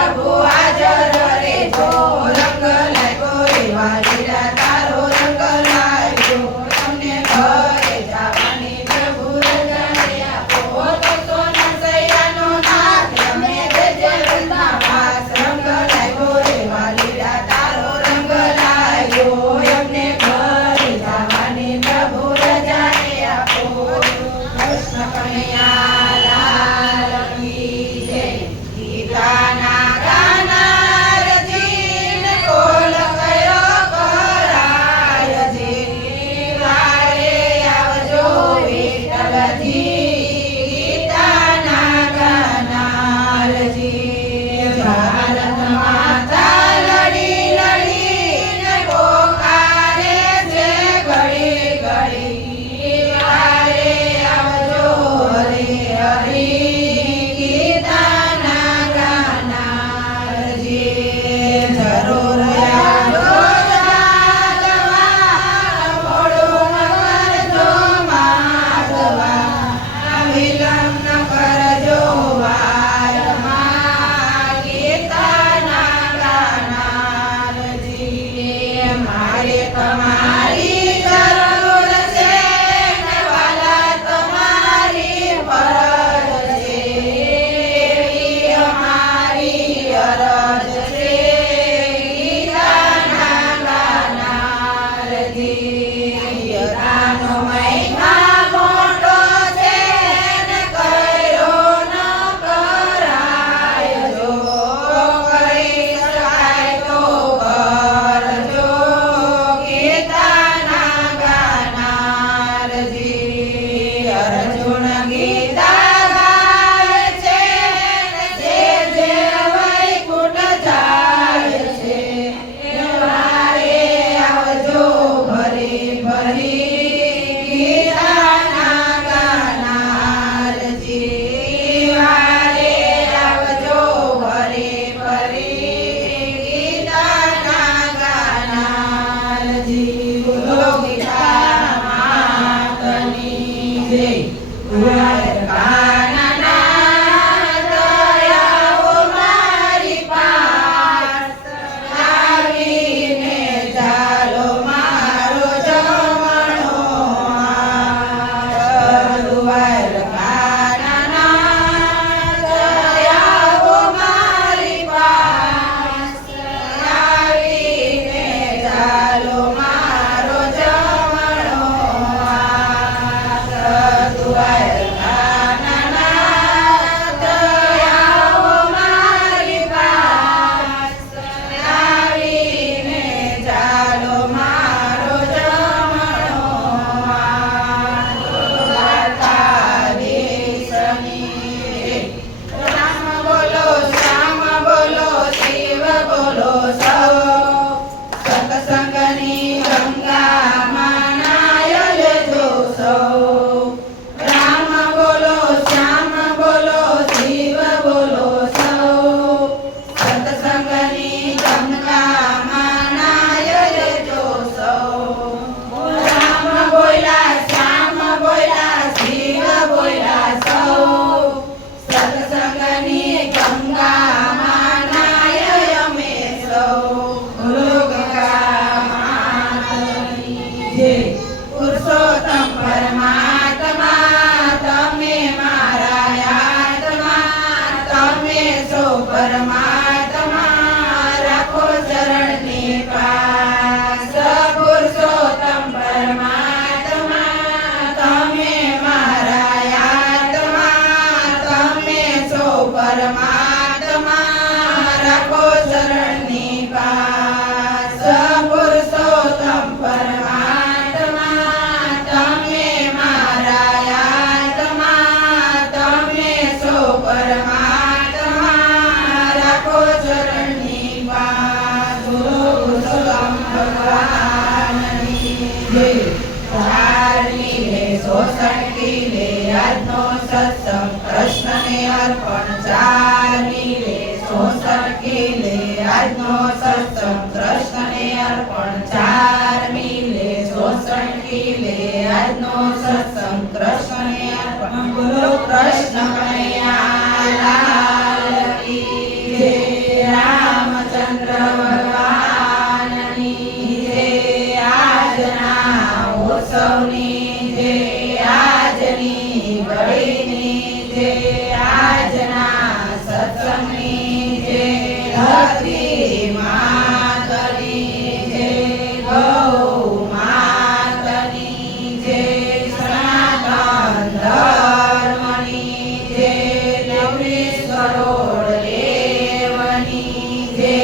પ્રભુ હાજર રે જો રંગ લાગ્યો રે વાલીડા તારો રંગ લાગ્યો તમને ઘરે જવાની પ્રભુ રજાને આપો તો સોના સૈયાનો નાથ અમે દેજે વૃંદાવાસ રંગ લાગ્યો રે વાલીડા તારો રંગ લાગ્યો અમને ઘરે જવાની પ્રભુ રજાને આપો કૃષ્ણ કનૈયા લાલ કી જય ગીતાના ગાના રજીન કોલ કયો કરાયજી વારે આવજો વિઠ્ઠલજી ગીતાના ગાના રજી ભારત માતા લડી લડીને પોકારે છે ઘડી ઘડી વારે આવજો હરે હરી ગીતાના ગાના રજી જરૂર યાદો જાગવા મોડું ન કરજો માધવા વિલંબ ન કરજો વારમાં ગીતાના ગાના રજી મારે તમારી જરૂર છે ને વાલા તમારી ફરજ છે એવી અમારી અરજ છે ગીતાના ગાના રજી ગીતાનો મહિમા મોટો છે ને કર્યો ન કરાય જો કરી શકાય તો કરજો ગીતાના ગાના રજી અર્જુન ગીતા ગાય છે ને જે વૈકુંઠ જાય છે વારે આવજો ભરી ભરી ગીતાના ગાના રજી વારે આવજો ભરી ભરી ગીતાના ગાના રજી બોલો ગીતા માતની જય દ્વારકાના નાથ આવો મારી પાસ આવીને ચાલો મારો જમણો હાથ દ્વારકાના નાથ આવો મારી પાસ આવીને ચાલો મારો જમણો હાથ દ્વારકાના નાથ આવો મારી પાસ આવીને ચાલો મારો જમણો હાથ દ્વારકાધીશની રામ બોલો શ્યામ બોલો શિવ બોલો સૌ સત્સંગની ગંગામાં નાય લેજો સૌ રામ બોલો શ્યામ બોલો શિવ બોલો સૌ સત્સંગની ગંગામાં નાય લેજો સૌ રામ બોલ્યા શ્યામ બોલ્યા શિવ બોલ્યા સૌ સત્સંગની ગંગામાં નાય અમે સૌ બોલો ગંગા માતની જય પુરુષોત્તમ પરમાત્મા તમે મારા આત્મા તમે સો પરમાત્મા રાખો ચરણની પાસ પુરુષોત્તમ પરમાત્મા તમે મારા આત્મા તમે સો પરમાત્મા રાખો ચરણની પાસ પુરુષોત્તમ પરમાત્મા તમે મારા આત્મા તમે સો પરમાત્મા રાખો ચરણની પાસ પુરુષોત્તમ ભગવાનની જય ધારની લે શોષણ કી લે આજનો સત્સંગ કૃષ્ણને અર્પણ ચારની લે શોષણ કી લે આજનો સત્સંગ કૃષ્ણને અર્પણ ચારમી લે શોષણ કી લે આજનો સત્સંગ કૃષ્ણને અર્પણ બોલો કૃષ્ણ કનૈયા લાલ કી જય રામચંદ્ર ભગવાનની જય આજના ઉત્સવની જય આજની ઘડીની જય આજના સત્સંગની જય ધરતી માતની જય ગૌ માતની જય સનાતન ધર્મની જય 24 કરોડ દેવની જય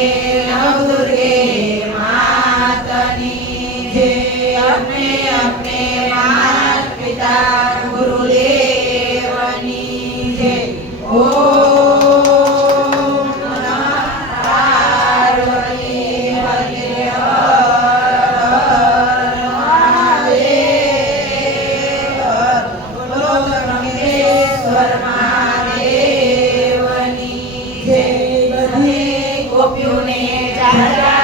નવદુર્ગે માતની જય अपने अपने माता पिता गुरुदेवनी जय ओम नमः पार्वती हरे हर महादेव बोलो ब्रह्मेश्वर महादेवनी जय बधी गोपियों ने चाचा